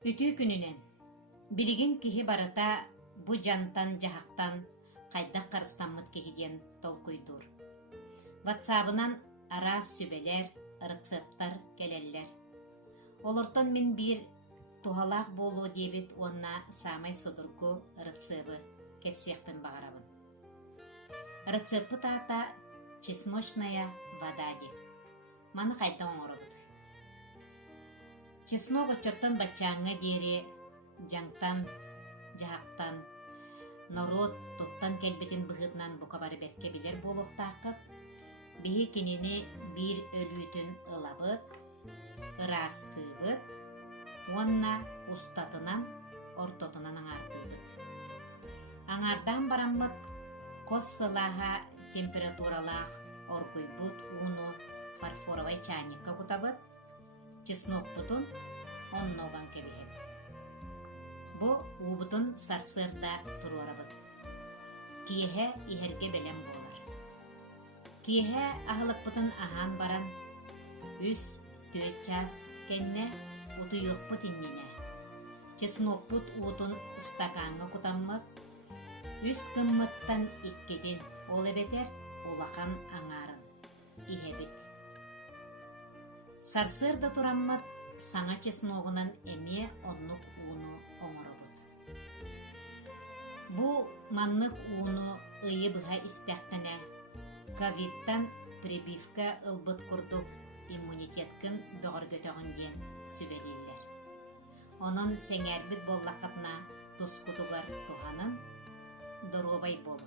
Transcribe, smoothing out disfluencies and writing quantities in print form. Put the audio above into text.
Үтүү күнүнен билигин киһи барыта бу жантан жахактан кайдах карыстанмыт киһиден толкуйдур. WhatsApp-ынан араас сүбелер, рецепттар келеллер. Олортон мен бир тухалаах болуу дебит уонна самай содургу рецебы кепсиэхпин багарабын. Рецепты таата чесночная вода ди. Маны кайта оңоробут. Чеснок очоттон бачаңга диэри жаңтан, жахактан, норот туттан келбетин быһытынан букабары берке билер болуктааккыт, биһи кинини бир өлүүтүн ылабыт, ырастыыбыт, уонна устатынан, ортотунан аңартыыбыт. Аңардан бараммыт кос сылааха температуралаах оргуйбут уну фарфоровай чайникка кутабыт, чеснокпутун онноган кебиһет. Бу уубутун сарсыарда туруарабыт. Киэһэ иһэргэ белем буолар. Киэһэ аһылыкпытын аһаан баран 3-4 час кэннэ утуйуохпут иннинэ. Чеснокпут уутун стаканга кутаммыт. 3 кыммыттан иккедин ол эбетер улахан аңаарын иһэбит. Сарсыарда тураммыт саңа чесногунан эмиэ оннук ууну оҥоробут. Бу маннык ууну ыйы быһа истэхпэнэ ковидтан прибивка ылбыт курдук иммунитеткин бөҕөргөтөҕүн диэн сүбэлииллэр. Онон сэҥээрбит боллаккатына тускутугар туханын доробай болу.